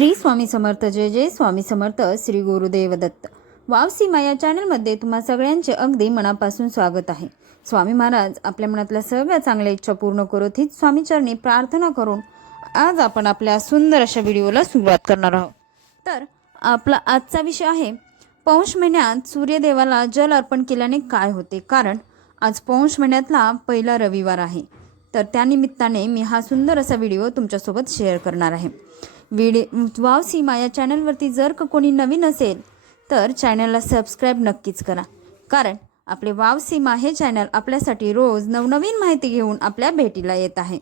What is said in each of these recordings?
श्री स्वामी समर्थ जय जय स्वामी समर्थ श्री गुरुदेव दत्त. वावसी माया या चॅनलमध्ये तुम्हा सगळ्यांचे अगदी मनापासून स्वागत आहे. स्वामी महाराज आपल्या मनातल्या सगळ्या चांगल्या इच्छा पूर्ण करत हीच स्वामीचरणी प्रार्थना करून आज आपण आपल्या सुंदर अशा व्हिडिओला सुरुवात करणार आहोत. तर आपला आजचा विषय आहे पौष महिन्यात सूर्यदेवाला जल अर्पण केल्याने काय होते? कारण आज पौष महिन्यातला पहिला रविवार आहे. तर त्यानिमित्ताने मी हा सुंदर असा व्हिडिओ तुमच्यासोबत शेअर करणार आहे. व्हिडिओ वाव सीमा या चॅनलवरती जर का कोणी नवीन असेल तर चॅनलला सबस्क्राईब नक्कीच करा. कारण आपले वाव सीमा हे चॅनल आपल्यासाठी रोज नवनवीन माहिती घेऊन आपल्या भेटीला येत आहे.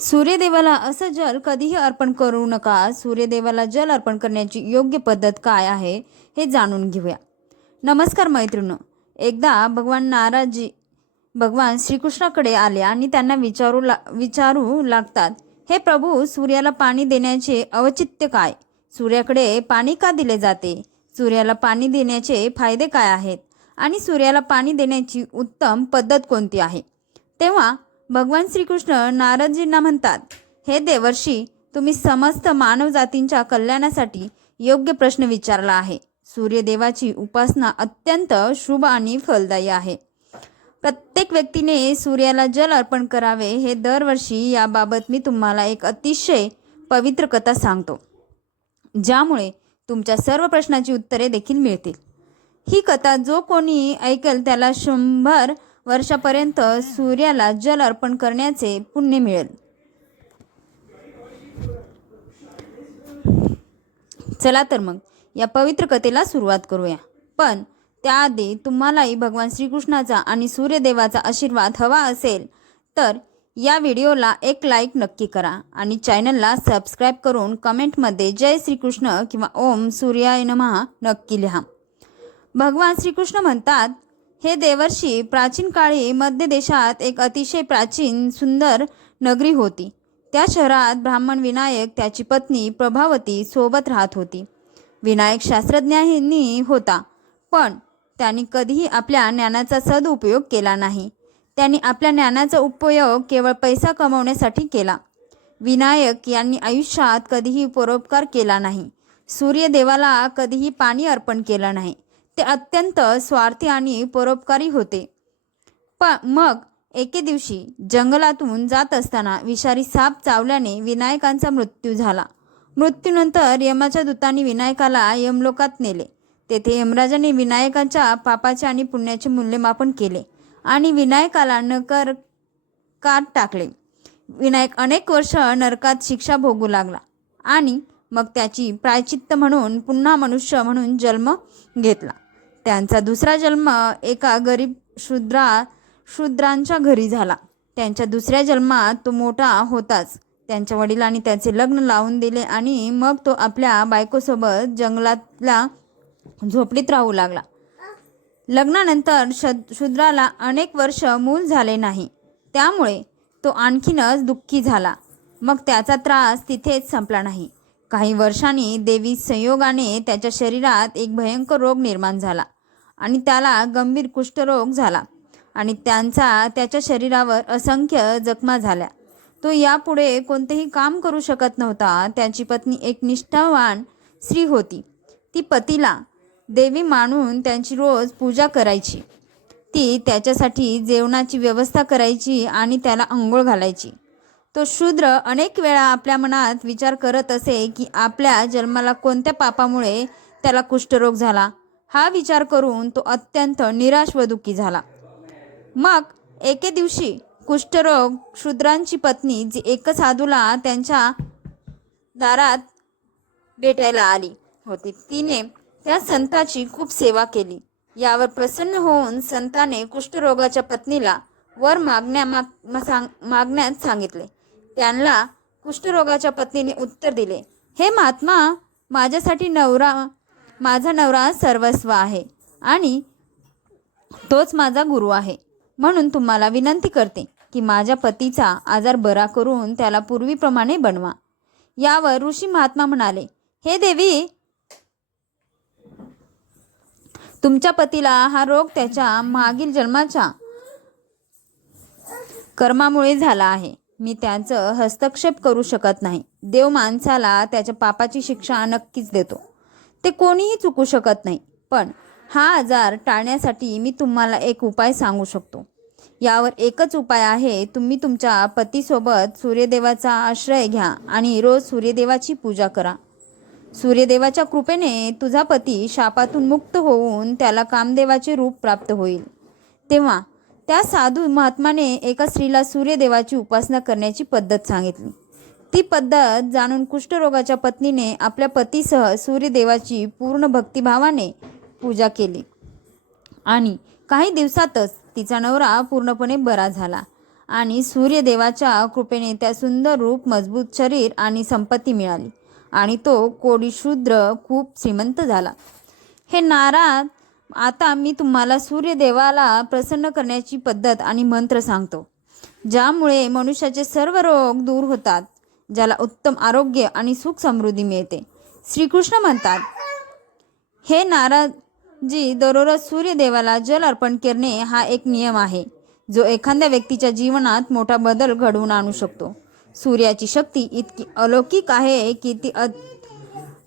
सूर्यदेवाला असं जल कधीही अर्पण करू नका. सूर्यदेवाला जल अर्पण करण्याची योग्य पद्धत काय आहे हे जाणून घेऊया. नमस्कार मैत्रिणी एकदा भगवान नाराजी भगवान श्रीकृष्णाकडे आले आणि त्यांना विचारू ला विचारू लागतात. हे प्रभू सूर्याला पाणी देण्याचे औचित्य काय? सूर्याकडे पाणी का दिले जाते? सूर्याला पाणी देण्याचे फायदे काय आहेत? आणि सूर्याला पाणी देण्याची उत्तम पद्धत कोणती आहे? तेव्हा भगवान श्रीकृष्ण नारदजींना म्हणतात हे देवर्षी तुम्ही समस्त मानवजातींच्या कल्याणासाठी योग्य प्रश्न विचारला आहे. सूर्यदेवाची उपासना अत्यंत शुभ आणि फलदायी आहे. प्रत्येक व्यक्तीने सूर्याला जल अर्पण करावे हे दरवर्षी याबाबत मी तुम्हाला एक अतिशय पवित्र कथा सांगतो ज्यामुळे तुमच्या सर्व प्रश्नाची उत्तरे देखील मिळतील. ही कथा जो कोणी ऐकेल त्याला शंभर वर्षापर्यंत सूर्याला जल अर्पण करण्याचे पुण्य मिळेल. चला तर मग या पवित्र कथेला सुरुवात करूया. पण त्याआधी तुम्हालाही भगवान श्रीकृष्णाचा आणि सूर्यदेवाचा आशीर्वाद हवा असेल तर या व्हिडिओला एक लाईक नक्की करा आणि चॅनलला सबस्क्राईब करून कमेंटमध्ये जय श्रीकृष्ण किंवा ओम सूर्याय नमः नक्की लिहा. भगवान श्रीकृष्ण म्हणतात हे देवर्षी प्राचीन काळी मध्य देशात एक अतिशय प्राचीन सुंदर नगरी होती. त्या शहरात ब्राह्मण विनायक त्याची पत्नी प्रभावती सोबत राहत होती. विनायक शास्त्रज्ञांनी होता पण त्यांनी कधीही आपल्या ज्ञानाचा सदुपयोग केला नाही. त्यांनी आपल्या ज्ञानाचा उपयोग केवळ पैसा कमवण्यासाठी केला. विनायक यांनी आयुष्यात कधीही परोपकार केला नाही. सूर्यदेवाला कधीही पाणी अर्पण केलं नाही. ते अत्यंत स्वार्थी आणि परोपकारी होते. प मग एके दिवशी जंगलातून जात असताना विषारी साप चावल्याने विनायकांचा मृत्यू झाला. मृत्यूनंतर यमाच्या दूतांनी विनायकाला यमलोकात नेले. तेथे यमराजाने विनायकाच्या पापाचे आणि पुण्याचे मूल्यमापन केले आणि विनायकाला नकर कात टाकले. विनायक अनेक वर्ष नरकात शिक्षा भोगू लागला आणि मग त्याची प्रायचित्त म्हणून पुन्हा मनुष्य म्हणून जन्म घेतला. त्यांचा दुसरा जन्म एका गरीब शूद्रा शूद्रांच्या घरी झाला. त्यांच्या दुसऱ्या जन्मात तो मोठा होताच. त्यांच्या वडिलांनी त्याचे लग्न लावून दिले आणि मग तो आपल्या बायकोसोबत जंगलातल्या झोपडीत राहू लागला. लग्नानंतर शद शूद्राला अनेक वर्ष मूल झाले नाही. त्यामुळे तो आणखीनच दुःखी झाला. मग त्याचा त्रास तिथेच संपला नाही. काही वर्षांनी देवी संयोगाने त्याच्या शरीरात एक भयंकर रोग निर्माण झाला आणि त्याला गंभीर कुष्ठरोग झाला आणि त्यांचा त्याच्या शरीरावर असंख्य जखमा झाल्या. तो यापुढे कोणतेही काम करू शकत नव्हता. त्याची पत्नी एक निष्ठावान स्त्री होती. ती पतीला देवी मानून त्यांची रोज पूजा करायची. ती त्याच्यासाठी जेवणाची व्यवस्था करायची आणि त्याला अंघोळ घालायची. तो शूद्र अनेक वेळा आपल्या मनात विचार करत असे की आपल्या जन्माला कोणत्या पापामुळे त्याला कुष्ठरोग झाला? हा विचार करून तो अत्यंत निराश व दुःखी झाला. मग एके दिवशी कुष्ठरोग शूद्रांची पत्नी जी एकच साधूला त्यांच्या दारात भेटायला आली होती. तिने त्या संताची खूप सेवा केली. यावर प्रसन्न होऊन संताने कुष्ठरोगाच्या पत्नीला वर मागण्या माग सांग मागण्यात सांगितले. त्यांना कुष्ठरोगाच्या पत्नीने उत्तर दिले हे महात्मा माझ्यासाठी नवरा माझा नवरा सर्वस्व आहे आणि तोच माझा गुरु आहे. म्हणून तुम्हाला विनंती करते की माझ्या पतीचा आजार बरा करून त्याला पूर्वीप्रमाणे बनवा. यावर ऋषी महात्मा म्हणाले हे देवी तुमच्या पतीला हा रोग त्याच्या मागील जन्माच्या कर्मामुळे झाला आहे. मी त्यांचं हस्तक्षेप करू शकत नाही. देव माणसाला त्याच्या पापाची शिक्षा नक्कीच देतो. ते कोणीही चुकू शकत नाही. पण हा आजार टाळण्यासाठी मी तुम्हाला एक उपाय सांगू शकतो. यावर एकच उपाय आहे तुम्ही तुमच्या पतीसोबत सूर्यदेवाचा आश्रय घ्या आणि रोज सूर्यदेवाची पूजा करा. सूर्यदेवाच्या कृपेने तुझा पती शापातून मुक्त होऊन त्याला कामदेवाचे रूप प्राप्त होईल. तेव्हा त्या साधू महात्माने एका स्त्रीला सूर्यदेवाची उपासना करण्याची पद्धत सांगितली. ती पद्धत जाणून कुष्ठरोगाच्या पत्नीने आपल्या पतीसह सूर्यदेवाची पूर्ण भक्तिभावाने पूजा केली. आणि काही दिवसातच तिचा नवरा पूर्णपणे बरा झाला आणि सूर्यदेवाच्या कृपेने त्या सुंदर रूप मजबूत शरीर आणि संपत्ती मिळाली. आणि तो कोडीशूद्र खूप श्रीमंत झाला. हे नाराज आता मी तुम्हाला सूर्यदेवाला प्रसन्न करण्याची पद्धत आणि मंत्र सांगतो. ज्यामुळे मनुष्याचे सर्व रोग दूर होतात ज्याला उत्तम आरोग्य आणि सुख समृद्धी मिळते. श्रीकृष्ण म्हणतात हे नाराजी दररोज सूर्यदेवाला जल अर्पण करणे हा एक नियम आहे जो एखाद्या व्यक्तीच्या जीवनात मोठा बदल घडवून आणू शकतो. सूर्याची शक्ती इतकी अलौकिक आहे की ती अ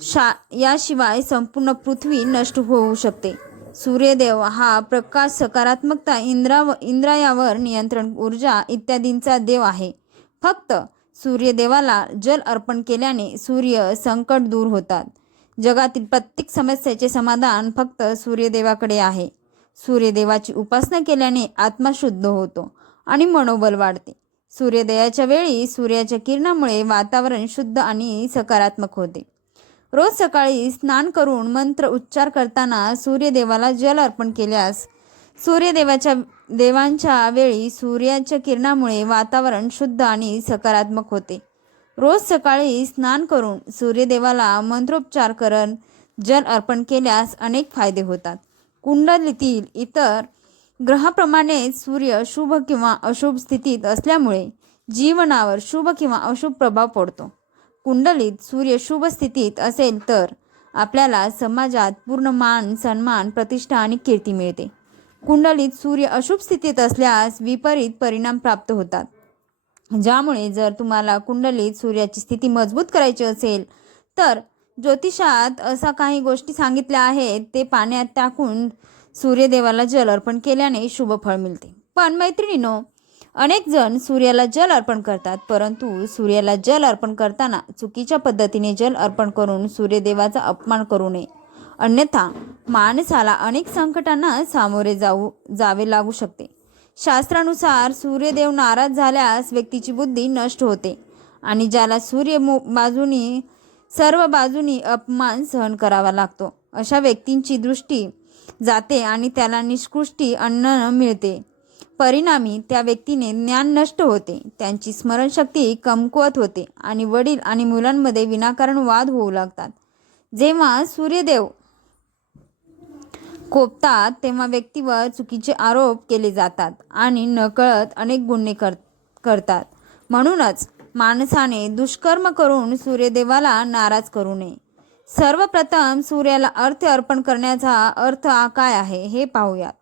शा याशिवाय संपूर्ण पृथ्वी नष्ट होऊ शकते. सूर्यदेव हा प्रकाश सकारात्मकता इंद्रा इंद्रायावर नियंत्रण ऊर्जा इत्यादींचा देव आहे. फक्त सूर्यदेवाला जल अर्पण केल्याने सूर्य संकट दूर होतात. जगातील प्रत्येक समस्येचे समाधान फक्त सूर्यदेवाकडे आहे. सूर्यदेवाची उपासना केल्याने आत्मा शुद्ध होतो आणि मनोबल वाढते. सूर्योदयाच्या वेळी सूर्याच्या किरणामुळे वातावरण शुद्ध आणि सकारात्मक होते. रोज सकाळी स्नान करून मंत्र उच्चार करताना सूर्यदेवाला जल अर्पण केल्यास सूर्यदेवाच्या देवांच्या वेळी सूर्याच्या किरणामुळे वातावरण शुद्ध आणि सकारात्मक होते. रोज सकाळी स्नान करून सूर्यदेवाला मंत्रोपचार करण जल अर्पण केल्यास अनेक फायदे होतात. कुंडलीतील इतर ग्रहाप्रमाणे सूर्य शुभ किंवा अशुभ स्थितीत असल्यामुळे जीवनावर शुभ किंवा अशुभ प्रभाव पडतो. कुंडलीत सूर्य शुभ स्थितीत असेल तर आपल्याला समाजात पूर्ण मान सन्मान प्रतिष्ठा आणि कीर्ती मिळते. कुंडलीत सूर्य अशुभ स्थितीत असल्यास विपरीत परिणाम प्राप्त होतात. ज्यामुळे जर तुम्हाला कुंडलीत सूर्याची स्थिती मजबूत करायची असेल तर ज्योतिषात असा काही गोष्टी सांगितल्या आहेत ते पाण्यात टाकून सूर्यदेवाला जल अर्पण केल्याने शुभ फळ मिळते. पण मैत्रिणीनो अनेक जण सूर्याला जल अर्पण करतात परंतु सूर्याला जल अर्पण करताना चुकीच्या पद्धतीने जल अर्पण करून सूर्यदेवाचा अपमान करू नये. अन्यथा माणसाला अनेक संकटांना सामोरे जाऊ जावे लागू शकते. शास्त्रानुसार सूर्यदेव नाराज झाल्यास व्यक्तीची बुद्धी नष्ट होते आणि ज्याला सूर्य बाजूनी सर्व बाजूनी अपमान सहन करावा लागतो. अशा व्यक्तींची दृष्टी जाते आणि त्याला निष्कृष्टी अन्न मिळते. परिणामी त्या व्यक्तीने ज्ञान नष्ट होते. त्यांची स्मरणशक्ती कमकुवत होते आणि वडील आणि मुलांमध्ये विनाकारण वाद होऊ लागतात. जेव्हा सूर्यदेव कोपतात तेव्हा व्यक्तीवर चुकीचे आरोप केले जातात आणि नकळत अनेक गुन्हे कर करतात. म्हणूनच माणसाने दुष्कर्म करून सूर्यदेवाला नाराज करू नये. सर्वप्रथम सूर्याला अर्थ अर्पण करण्याचा अर्थ काय आहे हे पाहूयात.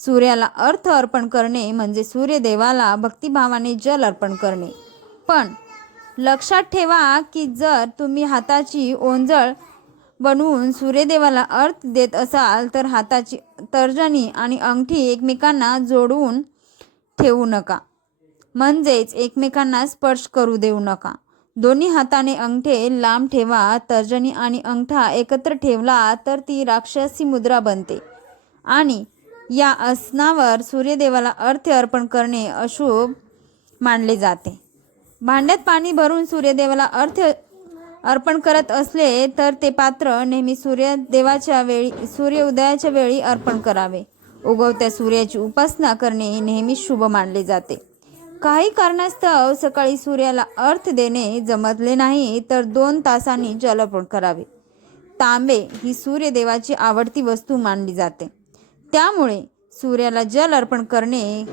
सूर्याला अर्थ अर्पण करणे म्हणजे सूर्यदेवाला भक्तिभावाने जल अर्पण करणे. पण लक्षात ठेवा की जर तुम्ही हाताची ओंजळ बनवून सूर्यदेवाला अर्थ देत असाल तर हाताची तर्जनी आणि अंगठी एकमेकांना जोडवून ठेवू नका. म्हणजेच एकमेकांना स्पर्श करू देऊ नका. दोन्ही हाताने अंगठे लांब ठेवा तर्जनी आणि अंगठा एकत्र ठेवला तर ती राक्षसी मुद्रा बनते. आणि या आसनावर सूर्यदेवाला अर्थ अर्पण करणे अशुभ मानले जाते. भांड्यात पाणी भरून सूर्यदेवाला अर्थ अर्पण करत असले तर ते पात्र नेहमी सूर्यदेवाच्या वेळी सूर्य उदयाच्या वेळी अर्पण करावे. उगवत्या सूर्याची उपासना करणे नेहमी शुभ मानले जाते. काही कारणास्तव सकाळी सूर्याला अर्थ देणे जमतले नाही तर दोन तासांनी जल अर्पण करावे. तांबे ही सूर्यदेवाची आवडती वस्तू मानली जाते. त्यामुळे सूर्याला जल अर्पण करणे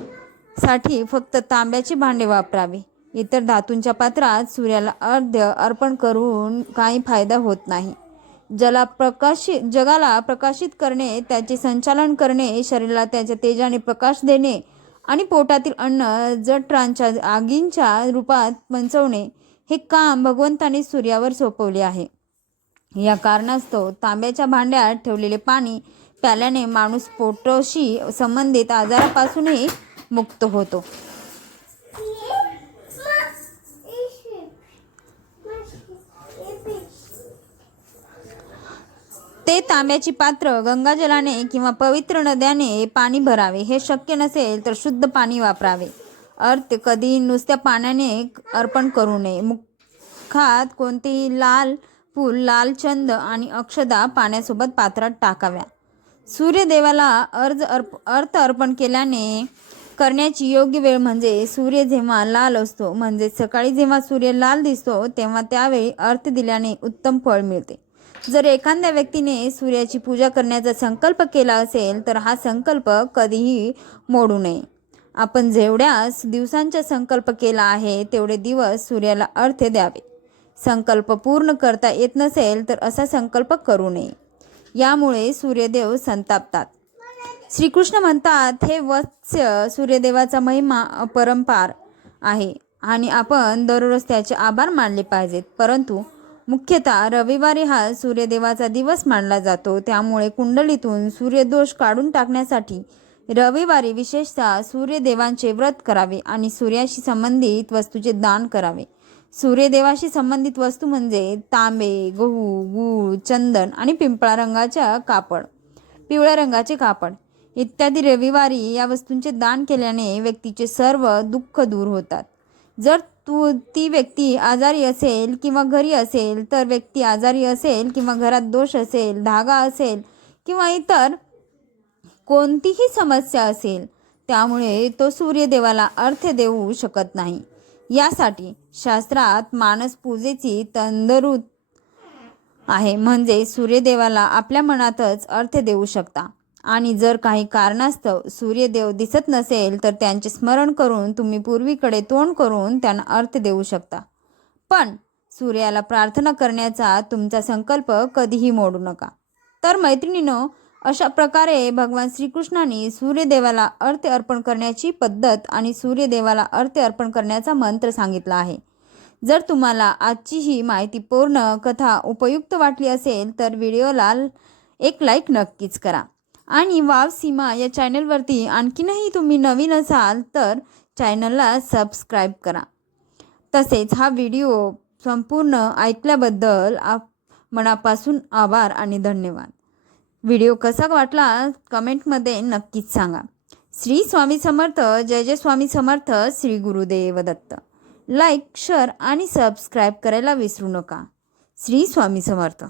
साठी फक्त तांब्याचे भांडे वापरावे. इतर धातूंच्या पात्रात सूर्याला अर्ध्य अर्पण करून काही फायदा होत नाही. जला प्रकाशित जगाला प्रकाशित करणे त्याचे संचालन करणे शरीराला त्याच्या तेजाने प्रकाश देणे आणि पोटातील अन्न जठरांच्या आगींच्या रूपात पंचवणे हे काम भगवंताने सूर्यावर सोपवले आहे. या कारणास्तव तांब्याच्या भांड्यात ठेवलेले पाणी प्याल्याने माणूस पोटाशी संबंधित आजारापासूनही मुक्त होतो. ते तांब्याची पात्र गंगाजलाने किंवा पवित्र नद्याने पाणी भरावे. हे शक्य नसेल तर शुद्ध पाणी वापरावे. अर्थ कधी नुसत्या पाण्याने अर्पण करू नये. मुखात कोणतेही लाल फूल लाल चंद आणि अक्षदा पाण्यासोबत पात्रात टाकाव्या. सूर्यदेवाला अर्ज अर्प अर्थ अर्पण केल्याने करण्याची योग्य वेळ म्हणजे सूर्य जेव्हा लाल असतो म्हणजे सकाळी जेव्हा सूर्य लाल दिसतो तेव्हा त्यावेळी अर्थ दिल्याने उत्तम फळ मिळते. जर एखाद्या व्यक्तीने सूर्याची पूजा करण्याचा संकल्प केला असेल तर हा संकल्प कधीही मोडू नये. आपण जेवढ्या दिवसांचा संकल्प केला आहे तेवढे दिवस सूर्याला अर्थ द्यावे. संकल्प पूर्ण करता येत नसेल तर असा संकल्प करू नये. यामुळे सूर्यदेव संतापतात. श्रीकृष्ण म्हणतात हे वत्स्य सूर्यदेवाचा महिमा अपरंपार आहे आणि आपण दररोज त्याचे आभार मानले पाहिजेत. परंतु मुख्यतः रविवारी हा सूर्यदेवाचा दिवस मानला जातो. त्यामुळे कुंडलीतून सूर्यदोष काढून टाकण्यासाठी रविवारी विशेषतः सूर्यदेवांचे व्रत करावे आणि सूर्याशी संबंधित वस्तूचे दान करावे. सूर्यदेवाशी संबंधित वस्तू म्हणजे तांबे गहू गूळ चंदन आणि पिंपळा रंगाच्या कापड पिवळ्या रंगाचे कापड इत्यादी रविवारी या वस्तूंचे दान केल्याने व्यक्तीचे सर्व दुःख दूर होतात. जर तू ती व्यक्ती आजारी असेल किंवा घरी असेल तर व्यक्ती आजारी असेल किंवा घरात दोष असेल धागा असेल किंवा इतर कोणतीही समस्या असेल त्यामुळे तो सूर्यदेवाला अर्थ देऊ शकत नाही. यासाठी शास्त्रात मानस पूजेची तंदरुत आहे. म्हणजे सूर्यदेवाला आपल्या मनातच अर्थ देऊ शकता. आणि जर काही कारणास्तव सूर्यदेव दिसत नसेल तर त्यांचे स्मरण करून तुम्ही पूर्वीकडे तोंड करून त्यांना अर्थ देऊ शकता. पण सूर्याला प्रार्थना करण्याचा तुमचा संकल्प कधीही मोडू नका. तर मैत्रिणीनो अशा प्रकारे भगवान श्रीकृष्णाने सूर्यदेवाला अर्थ अर्पण करण्याची पद्धत आणि सूर्यदेवाला अर्थ अर्पण करण्याचा मंत्र सांगितला आहे. जर तुम्हाला आजची ही माहितीपूर्ण कथा उपयुक्त वाटली असेल तर व्हिडिओला एक लाईक नक्कीच करा. आणि वाव सीमा या चॅनलवरती आणखीनही तुम्ही नवीन असाल तर चॅनलला सबस्क्राईब करा. तसेच हा व्हिडिओ संपूर्ण ऐकल्याबद्दल आप मनापासून आभार आणि धन्यवाद. व्हिडिओ कसा वाटला कमेंटमध्ये नक्कीच सांगा. श्री स्वामी समर्थ जय जय स्वामी समर्थ श्री गुरुदेव दत्त. लाईक शेअर आणि सबस्क्राईब करायला विसरू नका. श्री स्वामी समर्थ.